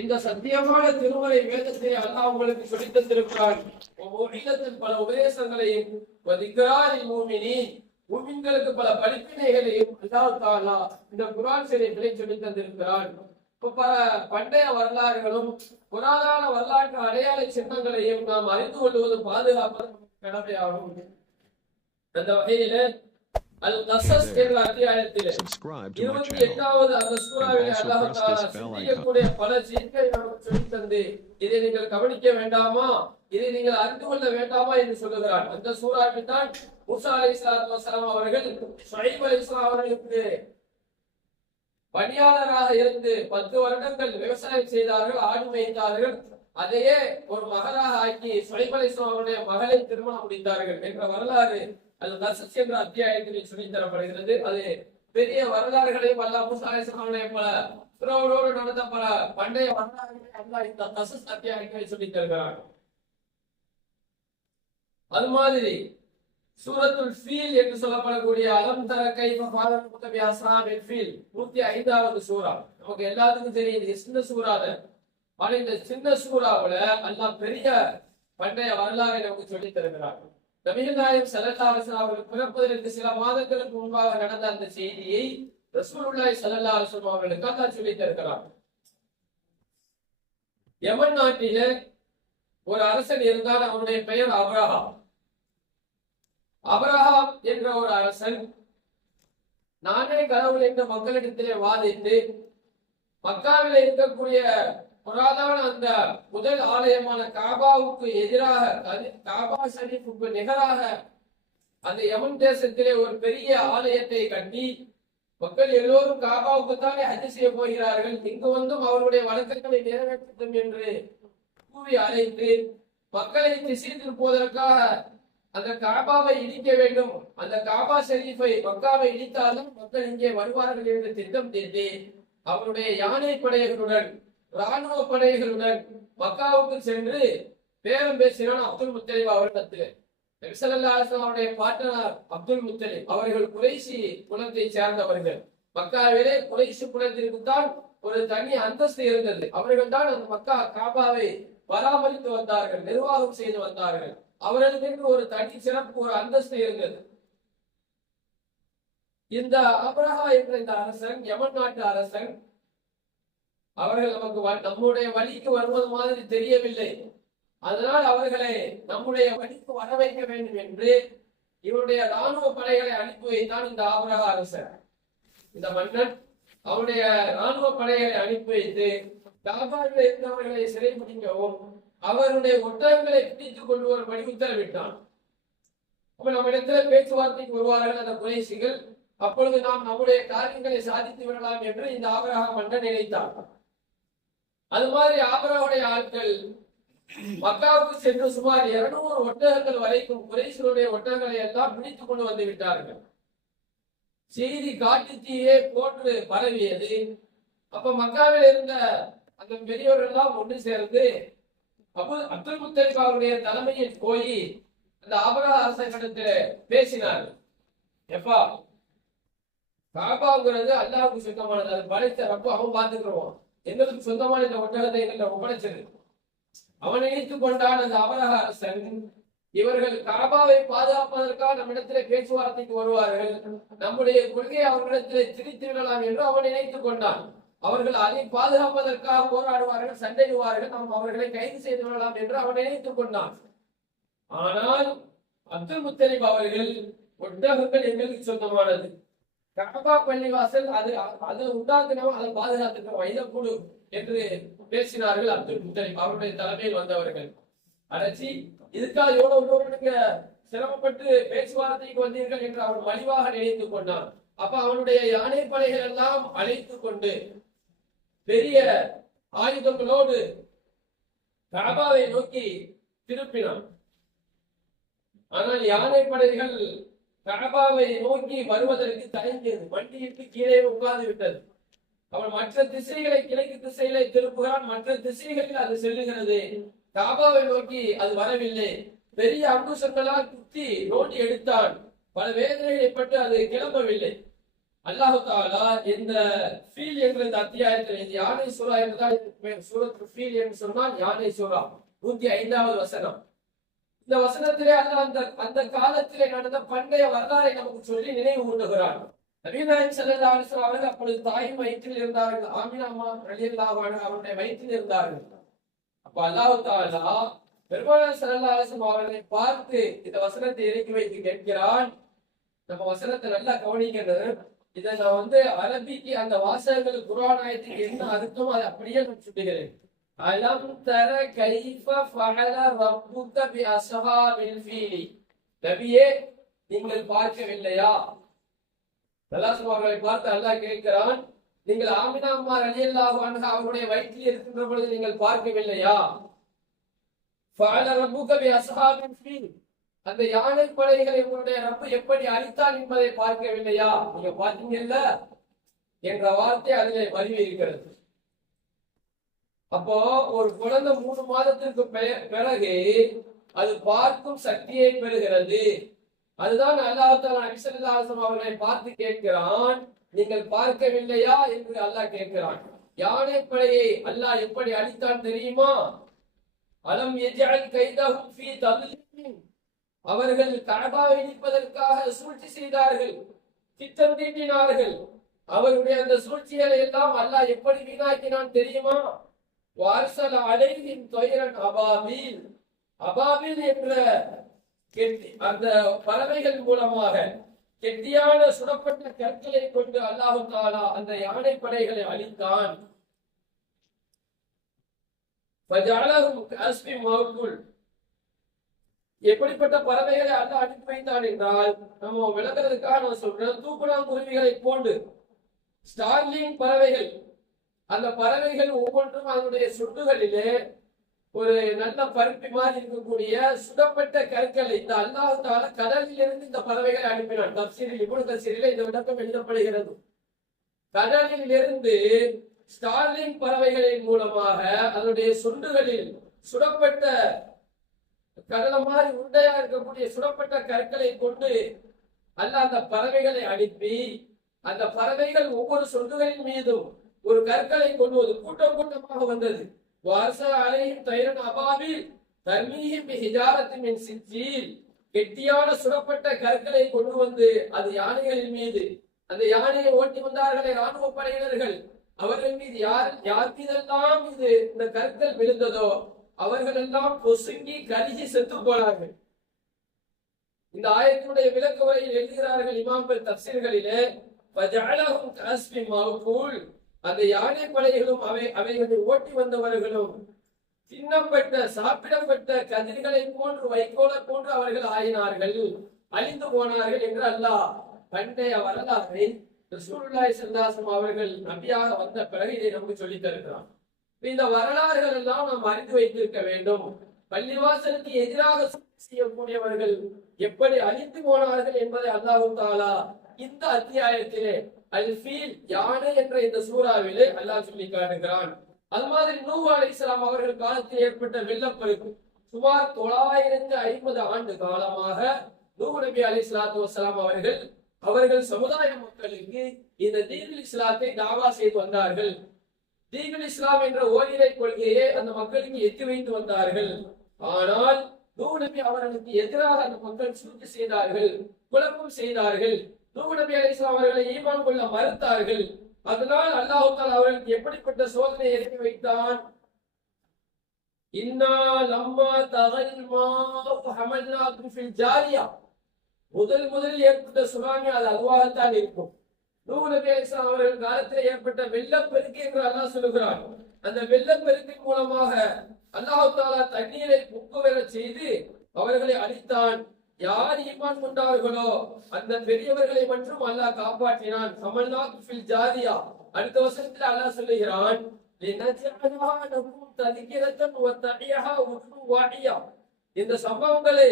இந்த சத்தியமான திருமலை வேதத்தை அல்லாஹ் உங்களுக்கு சொல்லித் தந்திருக்கிறான் பல உபதேசங்களையும் வதிக்கிறாரின் மூமினி பல படிப்பினைகளையும் அல்லாஹ் தாலா இந்த குரான் சிலைகளை சொல்லி தந்திருக்கிறான் இப்ப பல பண்டைய வரலாறுகளும் புராதான வரலாற்று அடையாள சின்னங்களையும் நாம் அறிந்து கொள்வது பாதுகாப்பது கடமையாகும். அந்த வகையில அல் கசஸ் என்ற அத்தியாயத்திலே. இருபத்தி. எட்டாவது அந்த சூறாவிலே. சிந்திக்கக்கூடிய பல செய்திகளை நமக்கு சொல்லித் தந்து இதை நீங்கள் கவனிக்க வேண்டாமா? இதை நீங்கள் அறிந்து கொள்ள வேண்டாமா என்று சொல்லுகிறார். அந்த சூறாவில் தான் மூசா அவர்கள் அலைஹிஸ்ஸலாம் அவர்களுக்கு பணியாளராக இருந்து பத்து வருடங்கள் விவசாயம் செய்தார்கள் ஆடு மேய்த்தார்கள். அதையே ஒரு மகளாக ஆக்கி ஷுஐப் அலைஹிஸ்ஸலாம் அவருடைய மகளை திருமணம் முடித்தார்கள் என்ற வரலாறு அது கசஸ் என்ற அத்தியாயத்தில் சொல்லித் தரப்படுகிறது அது பெரிய வரலாறுகளையும் அல்ல மூசா அலைஹிஸ்ஸலாமுடைய பல பிறவரோடு நடந்த பல பண்டைய வரலாறுகளை அல்ல இந்த கசஸ் அத்தியாயங்களை சொல்லித் தருகிறார் அது மாதிரி சூரத்துல் ஃபீல் என்று சொல்லப்படக்கூடிய அலம் தர கைஃப ஃபாலத் முத்தபி அஸ்ஹாபில் ஃபீல் நூத்தி ஐந்தாவது சூரா நமக்கு எல்லாத்துக்கும் தெரியும் இது சின்ன சூறாத ஆனா இந்த சின்ன சூறாவுல அல்லாஹ் பெரிய பண்டைய வரலாறை நமக்கு சொல்லித் தருகிறார்கள். நபிகள் நாயகம் அரசன் அவர்கள் பிறப்பதற்கு சில மாதங்களுக்கு முன்பாக நடந்த அந்த செய்தியை ரசூலுல்லாய் ஸல்லல்லாஹு அரசன் வஸல்லம் அவர்களுக்கு அல்லாஹ் சொல்லித் தருகிறார் யமன் நாட்டில ஒரு அரசன் இருந்தால் அவனுடைய பெயர் அப்ரஹாம். அப்ரஹாம் என்ற ஒரு அரசன் நானே கடவுள் என்ற மக்களிடத்திலே வாதிட்டு மக்காவில் இருக்கக்கூடிய புராதான அந்த முதல் ஆலயமான காபாவுக்கு எதிராக அது காபா ஷரீஃபுக்கு நிகராக அந்த யமன் தேசத்திலே ஒரு பெரிய ஆலயத்தை கட்டி மக்கள் எல்லோரும் காபாவுக்கு தானே ஹஜ் செய்ய போகிறார்கள். இங்கு வந்தும் அவருடைய வழக்கங்களை நிறைவேற்றட்டும் என்று கூவி அழைத்து மக்களை திசை திருப்புவதற்காக அந்த காபாவை இடிக்க வேண்டும். அந்த காபா ஷெரீஃபை மக்காவை இடித்தாலும் மக்கள் இங்கே வருவார்கள் என்று திட்டம் தீட்டி அவருடைய யானை படைகளுடன் ராணுவ படைகளுடன் மக்காவுக்கு சென்று பேரம் பேசினான் அப்துல் முத்தலிப் அவரிடத்தில். அவருடைய பாட்டனார் அப்துல் முத்தலிப் அவர்கள் குறைசி குலத்தை சேர்ந்தவர்கள். மக்காவிலே குறைசி குலத்திற்கு தான் ஒரு தனி அந்தஸ்து இருந்தது. அவர்கள் தான் அந்த மக்கா காபாவை பராமரித்து வந்தார்கள் நிர்வாகம் செய்து வந்தார்கள். அவர்களுக்கு ஒரு தனி சிறப்பு ஒரு அந்தஸ்து இருந்தது. இந்த அப்ரஹா என்ற இந்த அரசன் யமன் நாட்டு அரசன் அவர்கள் நமக்கு நம்முடைய வழிக்கு வருவது மாதிரி தெரியவில்லை. அதனால் அவர்களை நம்முடைய வழிக்கு வர வைக்க வேண்டும் என்று இவருடைய ராணுவ படைகளை அனுப்பி வைத்தான் இந்த ஆபரக அரசர். இந்த மன்னன் அவருடைய ராணுவ படைகளை அனுப்பி வைத்து காபாவில் இருந்தவர்களை சிறை பிடிக்கவும் அவருடைய ஒட்டகங்களை பிடித்துக் கொண்டு வரும்படி உத்தரவிட்டான். அப்ப நம்ம இடத்துல பேச்சுவார்த்தைக்கு வருவார்கள் அந்த குறைசிகள் அப்பொழுது நாம் நம்முடைய காரியங்களை சாதித்து விடலாம் என்று இந்த ஆபரக மன்னன் நினைத்தான். அது மாதிரி ஆபரவுடைய ஆட்கள் மக்காவுக்கு சென்று சுமார் இருநூறு ஒட்டகங்கள் வரைக்கும் குறைசிகளுடைய ஒட்டகங்களை எல்லாம் பிடித்துக் கொண்டு வந்து விட்டார்கள். செய்தி காட்டுத்தீயே போட்டு பரவியது. அப்ப மக்காவில் இருந்த அந்த பெரியவர்கள் எல்லாம் ஒன்று சேர்ந்து அப்போ அப்துல் முத்தலிப் அவருடைய தலைமையில் போய் அந்த ஆபரா அரசனிடத்தில் பேசினார் எப்பா காபாங்கிறது அல்லாவுக்கு சுத்தமானது அது படைத்த ரப்ப அவன் பார்த்துக்கிறோம் எங்களுக்கு சொந்தமான இந்த ஒட்டகத்தை எங்கள்ட்ட ஒப்படைச்சது அவன் நினைத்துக் கொண்டான் அந்த அபரக அரசன் இவர்கள் கரபாவை பாதுகாப்பதற்காக நம்மிடத்திலே பேச்சுவார்த்தைக்கு வருவார்கள். நம்முடைய கொள்கையை அவர்களிடத்திலே திரித்து விடலாம் என்று அவன் நினைத்துக் கொண்டான். அவர்கள் அதை பாதுகாப்பதற்காக போராடுவார்கள் சண்டையிடுவார்கள். நாம் அவர்களை கைது செய்து விடலாம் என்று அவன் நினைத்துக் கொண்டான். ஆனால் அப்துல் முத்தலிப் அவர்கள் ஒட்டகங்கள் எங்களுக்கு சொந்தமானது. காபா பள்ளிவாசல் அது அதை உண்டாக்குனவன் அதை பாதுகாத்துக்கிறோம் இதை என்று பேசினார்கள் அப்துல் முத்தலிப் அவருடைய தலைமையில் வந்தவர்கள். அடைச்சி இதுக்காக எவ்வளவு தூரம் நீங்க சிரமப்பட்டு பேச்சுவார்த்தைக்கு வந்தீர்கள் என்று அவன் மலிவாக நினைத்துக் கொண்டான். அப்ப அவனுடைய யானை படைகள் எல்லாம் அழைத்து கொண்டு பெரிய ஆயுதங்களோடு கபாவை நோக்கி திருப்பினான். ஆனால் யானை படைகள் கஅபாவை நோக்கி வருவதற்கு தயங்கியது. வண்டியிட்டு கீழே உட்கார்ந்து விட்டது. அவன் மற்ற திசைகளை கிழக்கு திசைகளை திருப்புகிறான். மற்ற திசைகளில் அது செல்லுகிறது. காபாவை நோக்கி அது வரவில்லை. பெரிய அங்குசங்களால் குத்தி நோண்டி எடுத்தான் பல வேதனைகளை பட்டு அது கிளம்பவில்லை. அல்லாஹு தாலா இந்த ஃபீல் என்ற இந்த அத்தியாயத்தில் இந்த யானை சூரா என்றுதான் சூரத்து ஃபீல் என்று சொன்னால் யானை சூரா நூத்தி ஐந்தாவது வசனம். இந்த வசனத்திலே அல்ல அந்த அந்த காலத்திலே நடந்த பண்டைய வரலாறை நமக்கு சொல்லி நினைவு ஊட்டுகிறான் நபீநாயம் செல்லல்லா அலிஸ்லாம் அவர்கள் அப்பொழுது தாயும் வயிற்றில் இருந்தார்கள். ஆமினா அம்மா ரலியல்லாஹு அவருடைய வயிற்றில் இருந்தார்கள். அப்ப அல்லாஹு தாலா பெருமானார் செல்லல்லா அலிஸ்லாம் அவர்களை பார்த்து இந்த வசனத்தை இறக்கி வைத்து கேட்கிறான். நம்ம வசனத்தை நல்லா கவனிக்கிறது இதை நான் வந்து அரபிக்கு அந்த வாசகங்கள் குரான் ஆயத்துக்கு என்ன அர்த்தம் அதை அப்படியே நான் சொல்லுகிறேன். அலம் தர கைஃப ஃபஅல ரப்புக பி அஸ்ஹாபில் ஃபீல் நபியே நீங்கள் பார்க்கவில்லையா? அல்லாஹ் பார்த்து அல்லாஹ் கேட்கிறான் நீங்கள் ஆமினா அம்மா ரலியல்லாஹு அன்ஹா அவருடைய வயிற்றில் இருக்கின்ற பொழுது நீங்கள் பார்க்கவில்லையா? ஃபஅல ரப்புக பி அஸ்ஹாபில் ஃபீல் அந்த யானை படைகளை உங்களுடைய ரப்பு எப்படி அழித்தான் என்பதை பார்க்கவில்லையா? நீங்க பார்த்தீங்கல்ல? என்ற வார்த்தை அதிலே பதிவு இருக்கிறது. அப்போ ஒரு குழந்தை மூணு மாதத்திற்கு பெ- பிறகு அது பார்க்கும் சக்தியை பெறுகிறது. அதுதான் அல்லாஹால அபிசல்லாசம் அவர்களை பார்த்து கேட்கிறான் நீங்கள் பார்க்கவில்லையா? என்று அல்லாஹ் கேட்கிறான். யானை படையை அல்லாஹ் எப்படி அழித்தான் தெரியுமா? அலம் எஜால் கைதஹும் ஃபீ தல்லின். அவர்கள் கஅபாவை இடிப்பதற்காக சூழ்ச்சி செய்தார்கள் திட்டம் தீட்டினார்கள் அவருடைய அந்த சூழ்ச்சிகளை எல்லாம் அல்லாஹ் எப்படி வீணாக்கினான் தெரியுமா? வார்சல் அடைவின் துயரன் அபாவில் அபாவில் என்ற அந்த பறவைகள் மூலமாக கெட்டியான சுடப்பட்ட கற்களை கொண்டு அல்லாஹு தாலா அந்த யானை படைகளை அழித்தான் எப்படிப்பட்ட பறவைகளை அல்ல அனுப்பி வைத்தான் என்றால் நம்ம விளக்குறதுக்காக நான் சொல்றேன் தூக்குனா குருவிகளை போண்டு ஸ்டார்லிங் பறவைகள் அந்த பறவைகள் ஒவ்வொன்றும் அதனுடைய சுட்டுகளிலே ஒரு நல்ல பருப்பி மாதிரி இருக்கக்கூடிய சுடப்பட்ட கற்களை இந்த அல்லாஹால கடலிலிருந்து கடலில் இருந்து இந்த பறவைகளை அனுப்பினான். தப்சீரில் இவ்வளவு தப்சீரில் இந்த விளக்கம் எழுதப்படுகிறது. கடலில் இருந்து ஸ்டார்லிங் பறவைகளின் மூலமாக அதனுடைய சுண்டுகளில் சுடப்பட்ட கடலை மாதிரி உண்டையா இருக்கக்கூடிய சுடப்பட்ட கற்களை கொண்டு அல்ல அந்த பறவைகளை அனுப்பி அந்த பறவைகள் ஒவ்வொரு சொண்டுகளின் மீதும் ஒரு கற்களை கொண்டுவது கூட்டம் கூட்டமாக வந்தது. வாரச அலையும் தயிரன் அபாவில் தர்மீயும் ஹிஜாரத்தின் சித்தியில் கெட்டியான சுடப்பட்ட கற்களை கொண்டு வந்து அது யானைகளின் மீது அந்த யானையை ஓட்டி வந்தார்களே ராணுவ படையினர்கள். அவர்கள் மீது யார் யார் மீதெல்லாம் இது இந்த கற்கள் விழுந்ததோ அவர்கள் எல்லாம் பொசுங்கி கருகி செத்து போனார்கள். இந்த ஆயத்தினுடைய விளக்க உரையில் எழுதுகிறார்கள் இமாம்பல் தப்சீர்களிலே பஜாலகும் காஸ்மி மாவுக்குள் அந்த யானை படைகளும் அவை அவைகளை ஓட்டி வந்தவர்களும் தின்னப்பட்ட சாப்பிடப்பட்ட கதிர்களை போன்று வைக்கோலை போன்று அவர்கள் ஆயினார்கள். அழிந்து போனார்கள் என்று அல்லாஹ் பண்டைய வரலாறை ரசூலுல்லாஹி ஸல்லல்லாஹு அவர்கள் நம்பியாக வந்த பிறகு இதை நமக்கு சொல்லித் தருகிறான். இந்த வரலாறுகள் எல்லாம் நாம் அறிந்து வைத்திருக்க வேண்டும். பள்ளிவாசலுக்கு எதிராக செய்யக்கூடியவர்கள் எப்படி அழிந்து போனார்கள் என்பதை அல்லாஹு தாலா இந்த அத்தியாயத்திலே அல்ஃபீல் யானை என்ற இந்த சூறாவிலே அல்லாஹ் சொல்லி காட்டுகிறான். அது மாதிரி நூ அலி இஸ்லாம் அவர்கள் காலத்தில் ஏற்பட்ட வெள்ளப்பெருக்கு சுமார் தொள்ளாயிரத்து ஐம்பது ஆண்டு காலமாக நூ நபி அலைஹிஸ்ஸலாத்து வஸ்ஸலாம் அவர்கள் அவர்கள் சமுதாய மக்களுக்கு இந்த தீனுல் இஸ்லாத்தை தாவா செய்து வந்தார்கள். தீனுல் இஸ்லாம் என்ற ஓரிரை கொள்கையை அந்த மக்களுக்கு எத்தி வைத்து வந்தார்கள். ஆனால் நூ நபி அவர்களுக்கு எதிராக அந்த மக்கள் சூழ்ச்சி செய்தார்கள் குழப்பம் செய்தார்கள். நூஹ் நபி அலைஹிஸ்ஸலாம் அவர்களை ஈமான் கொள்ள மறுத்தார்கள். அதனால் அல்லாஹ் தாலா அவர்களுக்கு எப்படிப்பட்ட சோதனை இறக்கி வைத்தான்? இன்னா லம்மா தகல் மாஃப் ஹமல்னாக்கும் ஃபில் ஜாரியா. முதல் முதலில் ஏற்பட்ட சுனாமி அது அதுவாகத்தான் இருக்கும். நூறு நபி அவர்கள் காலத்தில் ஏற்பட்ட வெள்ளப்பெருக்கு என்று அல்லா சொல்லுகிறார் அந்த வெள்ளப்பெருக்கின் மூலமாக அல்லாஹ் தாலா தண்ணீரை புக்குவர செய்து அவர்களை அழித்தான். யார் ஈமான் கொண்டார்களோ அந்த பெரியவர்களை மட்டும் அல்லாஹ் காப்பாற்றினான் கமல்நாத் ஃபில் ஜாரியா அடுத்த வசனத்தில் அல்லாஹ் சொல்லுகிறான் لِنَجْعَلَهَا لَكُمْ تَذْكِرَةً وَتَعِيَهَا أُذُنٌ وَاعِيَةٌ இந்த சம்பவங்களை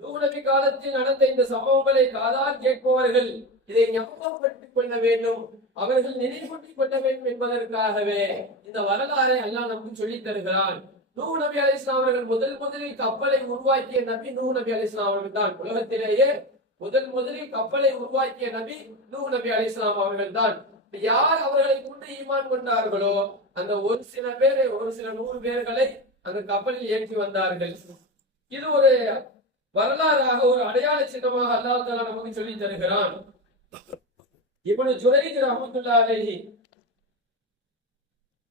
நூஹ் நபி காலத்தில் நடந்த இந்த சம்பவங்களை காதால் கேட்பவர்கள் இதை ஞாபகப்படுத்திக் கொள்ள வேண்டும் அவர்கள் நினைவூட்டிக் கொள்ள வேண்டும் என்பதற்காகவே இந்த வரலாறை அல்லாஹ் நமக்கு சொல்லித் தருகிறான் நூ நபி அலிஸ்லாம் அவர்கள் முதல் முதலில் கப்பலை உருவாக்கிய நபி நூ நபி அலிஸ்லாம் அவர்கள் தான். உலகத்திலேயே முதல் முதலில் கப்பலை உருவாக்கிய நபி நூ நபி அலிஸ்லாம் அவர்கள் தான். யார் அவர்களை கொண்டு ஈமான் கொண்டார்களோ அந்த ஒரு சில பேரை ஒரு சில நூறு பேர்களை அந்த கப்பலில் ஏற்றி வந்தார்கள். இது ஒரு வரலாறாக ஒரு அடையாள சின்னமாக அல்லாஹ் தாலா நமக்கு சொல்லி தருகிறான். இவனு ஜுரைத் ரஹமத்துல்லா அலேஹி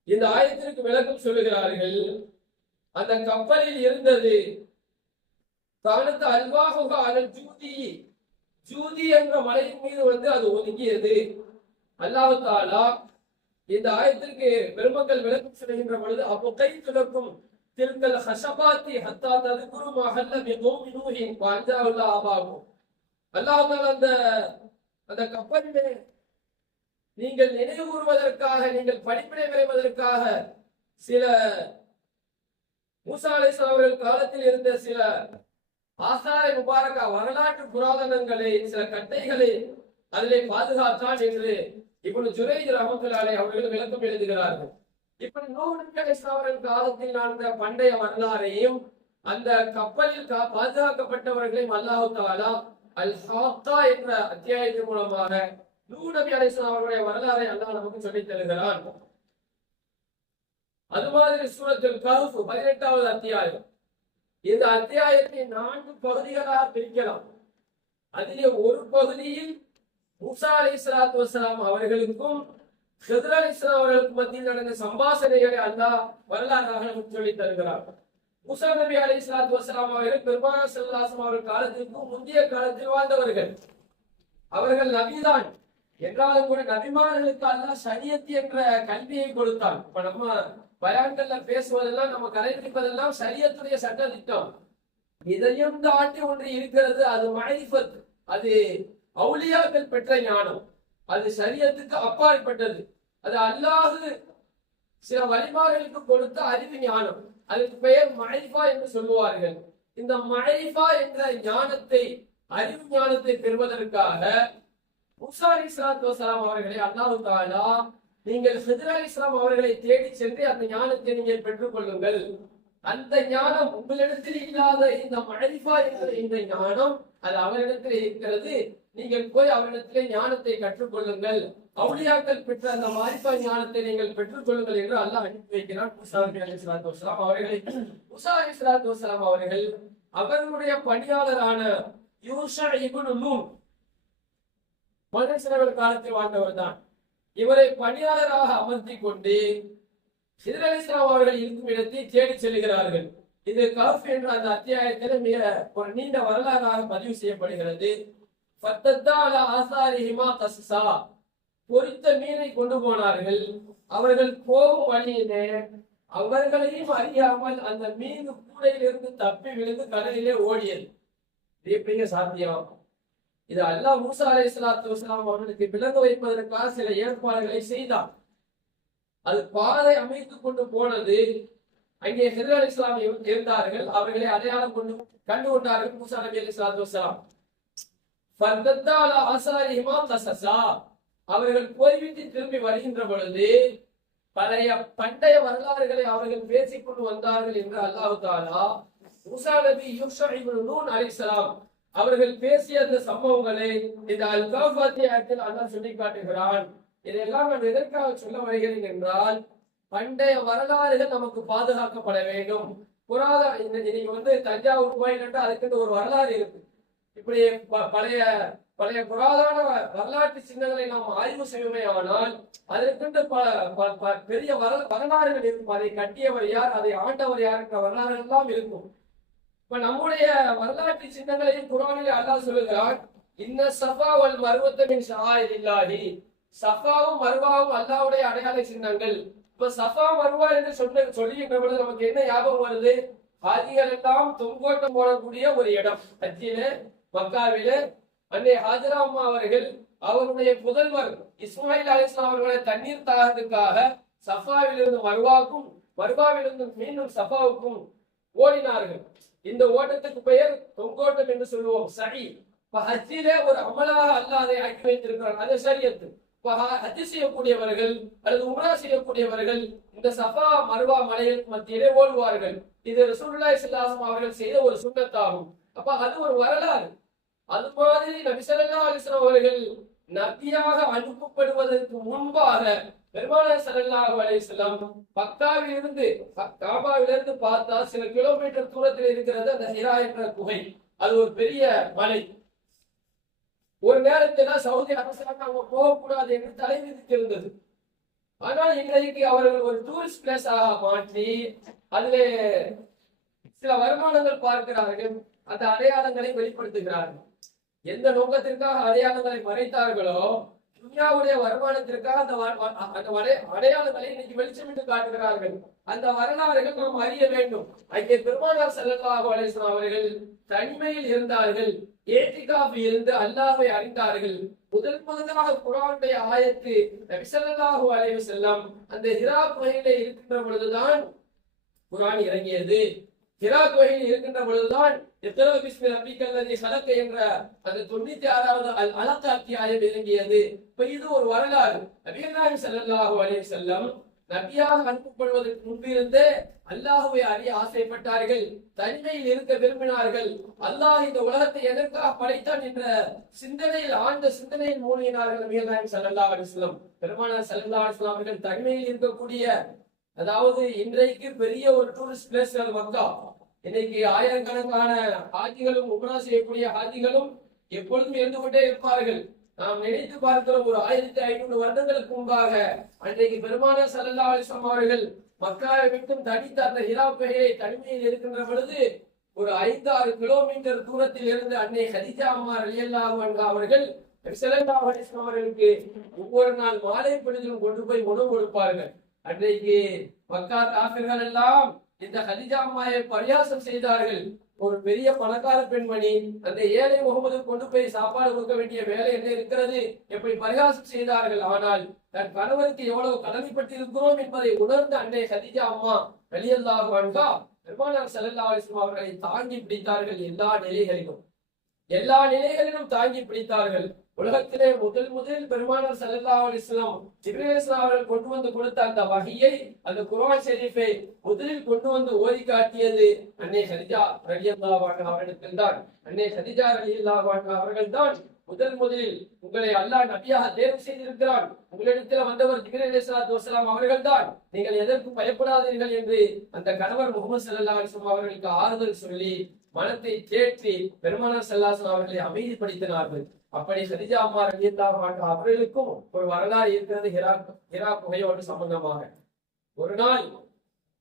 இந்த ஆயத்திற்கு விளக்கம் சொல்லுகிறார்கள். அந்த கப்பலில் இருந்தது. காலத்து அல்வாகுக அலல் ஜூதி ஜூதி என்ற மலையின் மீது வந்து அது ஒதுங்கியது. அல்லாஹு தாலா இந்த ஆயத்திற்கு பெருமக்கள் விளக்கம் சொல்கின்ற பொழுது அப்போ கை துலக்கும் திருக்கல் ஹஷபாத்தி ஹத்தா ததுகுரு மஹல்ல மிகவும் நூஹின் பாஞ்சாவுல்லா ஆபாகும் அல்லாஹ் அந்த அந்த கப்பலிலே நீங்கள் நினைவு கூறுவதற்காக நீங்கள் படிப்பினை விரைவதற்காக சில மூசா அலிஸ்லாம் அவர்கள் காலத்தில் இருந்த சில ஆசாரை முபாரக்கா வரலாற்று புராதனங்களை சில கட்டைகளை அதிலே பாதுகாத்தான் என்று இப்படி ஜுரைஜ் ரஹமத்துல்லாலே அவர்கள் விளக்கம் எழுதுகிறார்கள். இப்படி நூறு அவர்கள் காலத்தில் நடந்த பண்டைய வரலாறையும் அந்த கப்பலில் பாதுகாக்கப்பட்டவர்களையும் அல்லாஹு தாலா அல் சாப்தா என்ற அத்தியாயத்தின் மூலமாக நூ நபி அலிஸ்லாம் அவர்களுடைய வரலாறை அல்லாஹ் நமக்கு சொல்லித் தருகிறான். அது மாதிரி சூரத்தில் கருப்பு பதினெட்டாவது அத்தியாயம். இந்த அத்தியாயத்தை நான்கு பகுதிகளாக பிரிக்கலாம். அதிலே ஒரு பகுதியில் முசா அலி இஸ்லாத்து வசலாம் அவர்களுக்கும் ஹெதர் அலி இஸ்லாம் மத்தியில் நடந்த சம்பாஷணைகளை அல்லா வரலாறாக நமக்கு சொல்லித் தருகிறார். முசா நபி அலி இஸ்லாத்து வசலாம் அவர்கள் பெருமானா செல்லாசம் அவர்கள் காலத்திற்கும் முந்தைய காலத்தில் வாழ்ந்தவர்கள். அவர்கள் நபிதான். என்றாலும் கூட நபிமார்களுக்கு அல்லா சரியத் என்ற கல்வியை கொடுத்தான். இப்ப நம்ம பயான்கள்ல பேசுவதெல்லாம் நம்ம கடைபிடிப்பதெல்லாம் சரியத்துடைய சட்ட திட்டம் இதையும் தாண்டி ஒன்று இருக்கிறது அது மழைஃபத் அது அவுளியாக்கள் பெற்ற ஞானம். அது சரியத்துக்கு அப்பாற்பட்டது. அது அல்லாது சில வழிபாடுகளுக்கு கொடுத்த அறிவு ஞானம். அதுக்கு பெயர் மழைபா என்று சொல்லுவார்கள். இந்த மழைஃபா என்ற ஞானத்தை அறிவு ஞானத்தை பெறுவதற்காக முசா அலி இஸ்லாத்து வசலாம் அவர்களை அல்லாஹு தாலா நீங்கள் ஹிதர் அலி இஸ்லாம் அவர்களை தேடி சென்று அந்த ஞானத்தை நீங்கள் பெற்றுக் கொள்ளுங்கள். அந்த ஞானம் உங்களிடத்தில் இல்லாத இந்த மழைஃபா என்ற இந்த ஞானம் அது அவரிடத்தில் இருக்கிறது. நீங்கள் போய் அவரிடத்திலே ஞானத்தை கற்றுக்கொள்ளுங்கள் அவுளியாக்கள் பெற்ற அந்த மாரிப்பா ஞானத்தை நீங்கள் பெற்றுக்கொள்ளுங்கள் என்று அல்லாஹ் அனுப்பி வைக்கிறான். முசா நபி அலி இஸ்லாத்து வஸ்லாம் அவர்களை முசா அலி இஸ்லாத்து வஸ்லாம் அவர்கள் அவர்களுடைய பணியாளரான யூஷா இபுன் நூன் மனுஷனவர் காலத்தில் வாழ்ந்தவர் தான் இவரை பணியாளராக அமர்த்தி கொண்டு ஹிதர் அவர்கள் இருக்கும் இடத்தை தேடி செல்கிறார்கள். இது கஃப் என்ற அந்த அத்தியாயத்தில் மிக ஒரு நீண்ட வரலாறாக பதிவு செய்யப்படுகிறது. பொறித்த மீனை கொண்டு போனார்கள். அவர்கள் போகும் வழியிலே அவர்களையும் அறியாமல் அந்த மீன் கூடையிலிருந்து தப்பி விழுந்து கடலிலே ஓடியது. இது எப்படிங்க சாத்தியம்? இது அல்லாஹ் மூசா அலை சலாத்து வசலாம் அவர்களுக்கு விளங்க வைப்பதற்காக சில ஏற்பாடுகளை செய்தார் அது பாதை அமைத்துக் கொண்டு போனது அங்கே ஹிதர் அலி இஸ்லாம் இருந்தார்கள் அவர்களை அடையாளம் கொண்டு கண்டு கொண்டார்கள் மூசா நபி அலி சலாத்து வசலாம் அவர்கள் போய்விட்டு திரும்பி வருகின்ற பொழுது பழைய பண்டைய வரலாறுகளை அவர்கள் பேசிக் கொண்டு வந்தார்கள் என்று அல்லாஹு தாலா மூசா நபி யூஷா இப்னு நூன் அலைஹிஸ்ஸலாம் அவர்கள் பேசிய அந்த சம்பவங்களை இந்த அல் அத்தியாயத்தில் அல்லாஹ் சொல்லி இதெல்லாம் நான் எதற்காக சொல்ல வருகிறேன் என்றால் பண்டைய வரலாறுகள் நமக்கு பாதுகாக்கப்பட வேண்டும். புராத இன்னைக்கு வந்து தஞ்சாவூர் கோயில் அதுக்கு ஒரு வரலாறு இருக்கு. இப்படி ப- பழைய பழைய புராதன வ- வரலாற்று சின்னங்களை நாம் ஆய்வு செய்வோமே ஆனால் அதற்கென்று பல ப- ப- பெரிய வர வரலாறுகள் இருக்கும். அதை கட்டியவர் யார் அதை ஆண்டவர் யார் என்ற வரலாறு எல்லாம் இருக்கும். இப்ப நம்முடைய வரலாற்று சின்னங்களையும் குரானில் அல்லாஹ் சொல்லுகிறான் இன்ன சஃபா வல் மருவத்தமின் ஷாயில் இல்லாஹி சஃபாவும் மருவாவும் அல்லாவுடைய அடையாள சின்னங்கள். இப்ப சஃபா மருவா என்று சொன்ன சொல்லுகின்ற பொழுது நமக்கு என்ன ஞாபகம் வருது? ஹாஜிகள் எல்லாம் தொங்கோட்டம் போடக்கூடிய ஒரு இடம். ஹஜ்ஜில மக்காவில அன்னை ஹாஜரா அம்மா அவர்கள் அவருடைய புதல்வர் இஸ்மாயில் அலிஸ்லாம் அவர்களை தண்ணீர் தாகத்துக்காக சஃபாவிலிருந்து மருவாக்கும் மருவாவிலிருந்து மீண்டும் சஃபாவுக்கும் ஓடினார்கள். இந்த ஓட்டத்துக்கு பெயர் தொங்கோட்டம் என்று சொல்லுவோம். சரி இப்ப ஹஜ்ஜிலே ஒரு அமலாக அல்லாஹ் அதை ஆக்கி வைத்திருக்கிறார் அது சரியத்து இப்ப ஹஜ் செய்யக்கூடியவர்கள் அல்லது உமரா செய்யக்கூடியவர்கள் இந்த சஃபா மருவா மலையில் மத்தியிலே ஓடுவார்கள். இது ரசூலுல்லாஹி ஸல்லல்லாஹு அவர்கள் செய்த ஒரு சுன்னத்தாகும் அப்ப அது ஒரு வரலாறு. அது மாதிரி நபிசல்லா அலிஸ்லாம் அவர்கள் நபியாக அனுப்பப்படுவதற்கு முன்பாக பெருமானார் ஸல்லல்லாஹு அலைஹி வஸல்லம் பக்காவில் இருந்து காபாவில இருந்து பார்த்தா சில கிலோமீட்டர் தூரத்தில் இருக்கிறது அந்த ஹிரா என்ற குகை. அது ஒரு பெரிய மலை. ஒரு நேரத்துல சவுதி அரசாங்கம் அவங்க போகக்கூடாது என்று தலை விதித்திருந்தது. ஆனால் இன்றைக்கு அவர்கள் ஒரு டூரிஸ்ட் பிளேஸாக மாற்றி அதிலே சில வருமானங்கள் பார்க்கிறார்கள். அந்த அடையாளங்களை வெளிப்படுத்துகிறார்கள். எந்த நோக்கத்திற்காக அடையாளங்களை மறைத்தார்களோ துன்யாவுடைய வருமானத்திற்காக அந்த அடையாளங்களை இன்னைக்கு வெளிச்சமிட்டு காட்டுகிறார்கள். அந்த வரலாறுகள் நாம் அறிய வேண்டும். அங்கே பெருமானார் செல்லல்லாஹு அலைஹி அவர்கள் தனிமையில் இருந்தார்கள். ஏத்திகாஃப் இருந்து அல்லாஹை அறிந்தார்கள். முதல் முதலாக குரானுடைய ஆயத்து நபி ஸல்லல்லாஹு செல்லம் அந்த ஹிரா குகையில இருக்கின்ற பொழுதுதான் குரான் இறங்கியது. ஹிரா குகையில் இருக்கின்ற பொழுதுதான் எத்தனை பிஸ்மி ரப்பிக்கல்லதி சலக்க என்ற அந்த தொண்ணூத்தி ஆறாவது அல் அலக்க அத்தியாயம் இறங்கியது. இப்ப இது ஒரு வரலாறு. நபியல்லாஹி சல்லாஹு அலே செல்லம் நபியாக அனுப்பப்படுவதற்கு முன்பிருந்தே அல்லாஹுவை அறிய ஆசைப்பட்டார்கள். தனிமையில் இருக்க விரும்பினார்கள். அல்லாஹ் இந்த உலகத்தை எதற்காக படைத்தான் என்ற சிந்தனையில் ஆழ்ந்த சிந்தனையில் மூழ்கினார்கள் நபியல்லாஹி நாயகம் ஸல்லல்லாஹு அலைஹி வஸல்லம். பெருமானார் ஸல்லல்லாஹு அவர்கள் தனிமையில் இருக்கக்கூடிய அதாவது இன்றைக்கு பெரிய ஒரு டூரிஸ்ட் பிளேஸ் மக்கா. இன்னைக்கு ஆயிரக்கணக்கான ஹாஜிகளும் உம்ரா செய்யக்கூடிய ஹாஜிகளும் எப்பொழுதும் இருந்து கொண்டே இருப்பார்கள். நாம் நினைத்து பார்க்கிறோம் ஒரு ஆயிரத்தி ஐநூறு வருடங்களுக்கு முன்பாக அன்றைக்கு பெருமான சல்லா அலிஸ்லாம் அவர்கள் மக்காவை விட்டும் தனித்த அந்த ஹிரா தனிமையில் இருக்கின்ற பொழுது ஒரு ஐந்து ஆறு கிலோமீட்டர் தூரத்தில் இருந்து அன்னை ஹதிஜா அம்மா ரலியல்லாஹு அவர்கள் ஸல்லல்லாஹு அலிஸ்லாம் அவர்களுக்கு ஒவ்வொரு நாள் மாலை பொழுதிலும் கொண்டு போய் உணவு கொடுப்பார்கள். அன்றைக்கு மக்கா காபிர்கள் எல்லாம் இந்த ஹதிஜா அம்மாவை பரியாசம் செய்தார்கள். ஒரு பெரிய பணக்கார பெண்மணி அந்த ஏழை முகமது கொண்டு போய் சாப்பாடு கொடுக்க வேண்டிய வேலை என்ன இருக்கிறது? எப்படி பரிகாசம் செய்தார்கள்? ஆனால் தன் கணவருக்கு எவ்வளவு கடமைப்பட்டிருக்கிறோம் என்பதை உணர்ந்த அன்னை ஹதிஜா அம்மா வெளியல்லாக வந்தா பெருமானார் செல்லல்லா அவர்களை தாங்கி பிடித்தார்கள் எல்லா நிலைகளிலும். எல்லா நிலைகளிலும் தாங்கி பிடித்தார்கள். உலகத்திலே முதல் முதல் பெருமானார் சல்லா அலைஹி வஸல்லம் அவர்கள் கொண்டு வந்து கொடுத்த அந்த வகையை அந்த குரான் ஷெரீஃபை முதலில் கொண்டு வந்து ஓதி காட்டியது அன்னை ஹதிஜா ரலியல்லாஹு அன்ஹா தான். அன்னை ஹதிஜா ரலியல்லாஹு அன்ஹா அவர்கள் தான் முதல் முதலில் உங்களை அல்லாஹ் நபியாக தேர்வு செய்திருக்கிறான். உங்களிடத்தில் வந்தவர் ஜிப்ரீல் அலைஹிஸ்ஸலாத்து வஸலாம் அவர்கள் தான். நீங்கள் எதற்கும் பயப்படாதீர்கள் என்று அந்த கணவர் முகமது சல்லா அலிஸ்லாம் அவர்களுக்கு ஆறுதல் சொல்லி மனத்தை தேற்றி பெருமானார் சல்லாசன் அவர்களை அமைதிப்படுத்தினார்கள். அப்படி ஹதிஜா அம்மா ரலியல்லாஹு அன்ஹா அவர்களுக்கும் ஒரு வரலாறு இருக்கிறது ஹிரா ஹிரா குகையோடு சம்பந்தமாக. ஒரு நாள்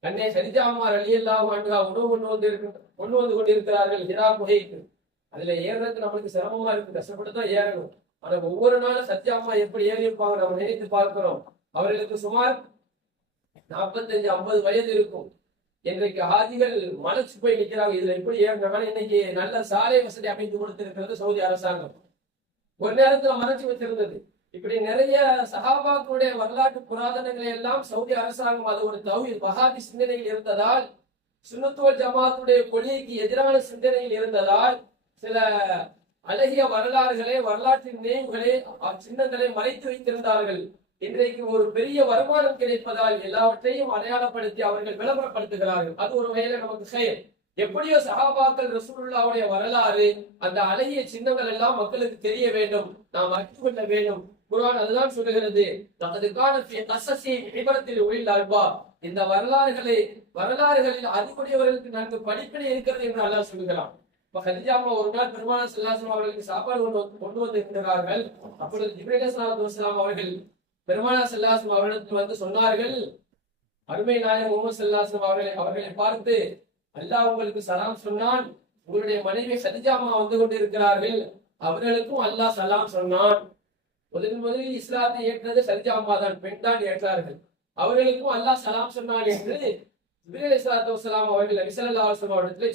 கண்ணே ஹதிஜா அம்மா ரலியல்லாஹு அன்ஹா உணவு கொண்டு வந்து இருக்கின்ற கொண்டு வந்து கொண்டிருக்கிறார்கள் ஹிரா குகைக்கு அதுல ஏறுறது நம்மளுக்கு சிரமமா இருக்கு கஷ்டப்பட்டு தான் ஏறணும். ஆனா ஒவ்வொரு நாளும் சத்யா அம்மா எப்படி ஏறி இருப்பாங்க நம்ம நினைத்து பார்க்கிறோம். அவர்களுக்கு சுமார் நாற்பத்தஞ்சு ஐம்பது வயது இருக்கும். இன்றைக்கு ஆதிகள் மலச்சு போய் நிற்கிறாங்க. இதுல எப்படி ஏறினாங்க இன்னைக்கு நல்ல சாலை வசதி அமைத்து கொடுத்திருக்கிறது சவுதி அரசாங்கம். ஒரு நேரத்துல மறைச்சு வச்சிருந்தது. இப்படி நிறைய சஹாபாக்களுடைய வரலாற்று புராதனங்களை எல்லாம் சவுதி அரசாங்கம் அது ஒரு தௌஹி பகாதி சிந்தனையில் இருந்ததால் சுன்னத்துவல் ஜமாத்துடைய கொள்கைக்கு எதிரான சிந்தனையில் இருந்ததால் சில அழகிய வரலாறுகளை வரலாற்று நினைவுகளை சின்னங்களை மறைத்து வைத்திருந்தார்கள். இன்றைக்கு ஒரு பெரிய வருமானம் கிடைப்பதால் எல்லாவற்றையும் அடையாளப்படுத்தி அவர்கள் விளம்பரப்படுத்துகிறார்கள். அது ஒரு வகையில நமக்கு செயல் எப்படியோ சகாபாக்கள் ரசூலுல்லாவுடைய வரலாறு அந்த அழகிய சின்னங்கள் எல்லாம் மக்களுக்கு தெரிய வேண்டும். நாம் அறிந்து கொள்ள வேண்டும். குரான் அதுதான் சொல்லுகிறது. அதுக்கான விபரத்தில் ஒளில் அல்பா. இந்த வரலாறுகளை வரலாறுகளில் அறிவுடையவர்களுக்கு நன்கு படிப்பினை இருக்கிறது என்று அல்லாஹ் சொல்லுகிறான். இப்ப ஹதிஜாமா ஒரு நாள் பெருமான ஸல்லல்லாஹு அவர்களுக்கு சாப்பாடு கொண்டு கொண்டு வந்திருக்கிறார்கள். அப்பொழுது ஜிப்ரீல் அவர்கள் பெருமானா ஸல்லல்லாஹு அவர்களுக்கு வந்து சொன்னார்கள். அருமை நாயகம் முகமது ஸல்லல்லாஹு அவர்களை அவர்களை பார்த்து அல்லாஹ் உங்களுக்கு சலாம் சொன்னான். உங்களுடைய மனைவி சதிஜாமா வந்து கொண்டிருக்கிறார்கள். அவர்களுக்கும் அல்லாஹ் சலாம் சொன்னான். முதன் முதலில் இஸ்லாத்தை ஏற்றது சதிஜாமா தான் பெண் தான் ஏற்றார்கள். அவர்களுக்கும் அல்லாஹ் சலாம் சொன்னான் என்று ஜிப்ரீல் இஸ்லாத்து வசலாம் அவர்கள் நபி ஸல்லல்லாஹு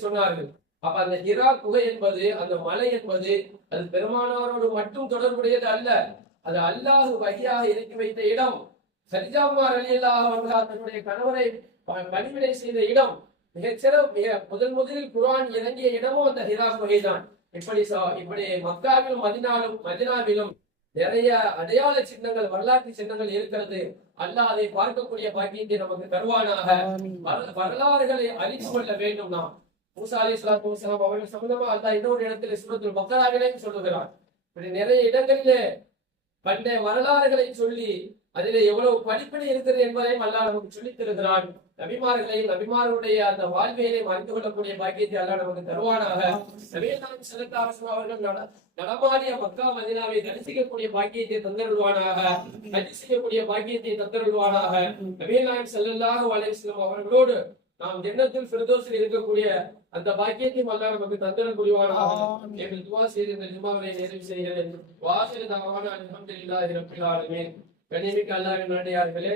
சொன்னார்கள். அப்ப அந்த ஹிரா குகை என்பது அந்த மலை என்பது அது பெருமானாரோடு மட்டும் தொடர்புடையது அல்ல. அது அல்லாஹ் வகையாக இறக்கி வைத்த இடம். சரிஜாமா அல்லாஹ் அவர்கள் தன்னுடைய கணவரை பணிவிடை செய்த இடம். மிகச்சிற மிக முதல் முதலில் குர்ஆன் இறங்கிய இடமும் அந்த ஹிரா குகை தான் இப்படி ச- இப்படி மக்காவிலும் மதினாலும் மதினாவிலும் நிறைய அடையாள சின்னங்கள் வரலாற்று சின்னங்கள் இருக்கிறது. அல்லாஹ் அதை பார்க்கக்கூடிய பாக்கியத்தை நமக்கு தருவானாக. வர- வரலாறுகளை அறிந்து கொள்ள வேண்டும் நாம். மூசா அலி சலாத்து வசலாம் அவர்கள் சம்பந்தமா அல்லாஹ் இன்னொரு இடத்துல சூரத்துல் பக்கராவிலையும் சொல்லுகிறார். இப்படி நிறைய இடங்களிலே பண்டைய வரலாறுகளை சொல்லி அதிலே எவ்வளவு படிப்பினை இருக்கிறது என்பதையும் அல்லாஹ் நமக்கு சொல்லித் தருகிறான். நபிமார்களையும் நபிமார்களுடைய அந்த வாழ்வியலையும் அறிந்து கொள்ளக்கூடிய பாக்கியத்தை அல்லாஹ் நமக்கு தருவானாக. நபியல்லாம் செல்லத்தாரசன் அவர்கள் நட நடமாடிய மக்கா மதினாவை தரிசிக்கக்கூடிய பாக்கியத்தை தந்தருள்வானாக. ஹஜ் செய்யக்கூடிய பாக்கியத்தை தந்தருள்வானாக. நபியல்லாம் செல்லல்லாஹு அலைஹி வஸல்லம் அவர்களோடு நாம் ஜன்னத்துல் ஃபிர்தௌஸில் இருக்கக்கூடிய அந்த பாக்கியத்தையும் அல்லாஹ் நமக்கு தந்தரல் புரிவானாக. எங்கள் துவா செய்து இந்த நிறைவு செய்கிறேன். வாசல் தாவான அல்ஹம்துலில்லாஹி ரப்பில் ஆலமீன். கண்ணியமிக்க அல்லாவின் நாடியார்களே